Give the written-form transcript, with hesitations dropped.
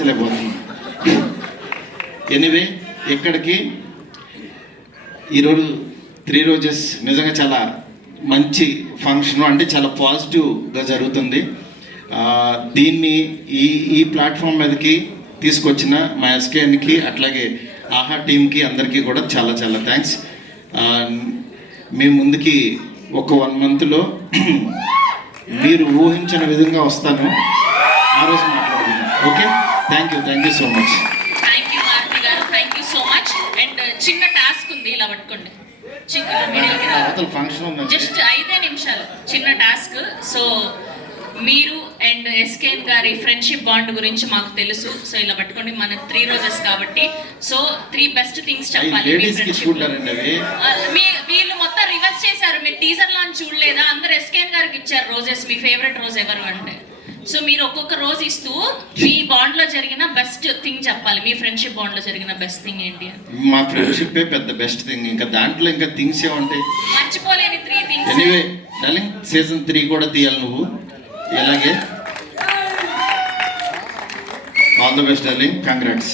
భరించలేకపోతున్నాను. Anyway, ఇక్కడికి ఈరోజు 3 roses నిజంగా చాలా మంచి ఫంక్షన్, అంటే చాలా పాజిటివ్గా జరుగుతుంది. దీన్ని ఈ ప్లాట్ఫామ్ మీదకి తీసుకొచ్చిన మా ఎస్కేఎన్కి అట్లాగే ఆహా టీంకి అందరికీ కూడా చాలా చాలా థ్యాంక్స్. మేము ముందుకి ఒక 1 మంత్లో మీరు ఊహించిన విధంగా వస్తాను, ఆ రోజు మాట్లాడుతున్నాను. Okay, thank you so much. Thank you Maruti గారు, thank you so much. And చిన్న టాస్క్ ఉంది, ఇలా పట్టుకోండి. ఫంక్షన్ ఉంది, జస్ట్ 5 నిమిషాలు చిన్న టాస్క్. సో మీరు అండ్ ఎస్కేఎన్ గారి ఫ్రెండ్షిప్ బాండ్ గురించి మాకు తెలుసు. సో ఇలా పట్టుకోండి, మన 3 రోజెస్ కాబట్టి. సో 3 బెస్ట్ థింగ్స్ చెప్పాలి. వీళ్ళు మొత్తం రివర్స్ చేశారు. మీరు టీజర్ లాంచ్ చూడలేదా? అందరు ఎస్కేఎన్ గారికి ఇచ్చారు రోజెస్. మీ ఫేవరెట్ రోజు ఎవరు అంటే, సో మీరు ఒక్కొక్క రోజు ఇస్తూ మీ బాండ్ లో జరిగిన బెస్ట్ థింగ్ చెప్పాలి. మీ ఫ్రెండ్షిప్ బాండ్ లో జరిగిన బెస్ట్ థింగ్ ఏంటి అని. మా ఫ్రెండ్షిప్ పెద్ద బెస్ట్ థింగ్, ఇంకా దాంట్లో ఇంకా థింగ్స్ ఏముంటాయి, మర్చిపోలేని 3 థింగ్స్. ఎనీవే డార్లింగ్, సీజన్ 3 కూడా తీయాలి నువ్వు. ఇలాగే all the best darling, congrats.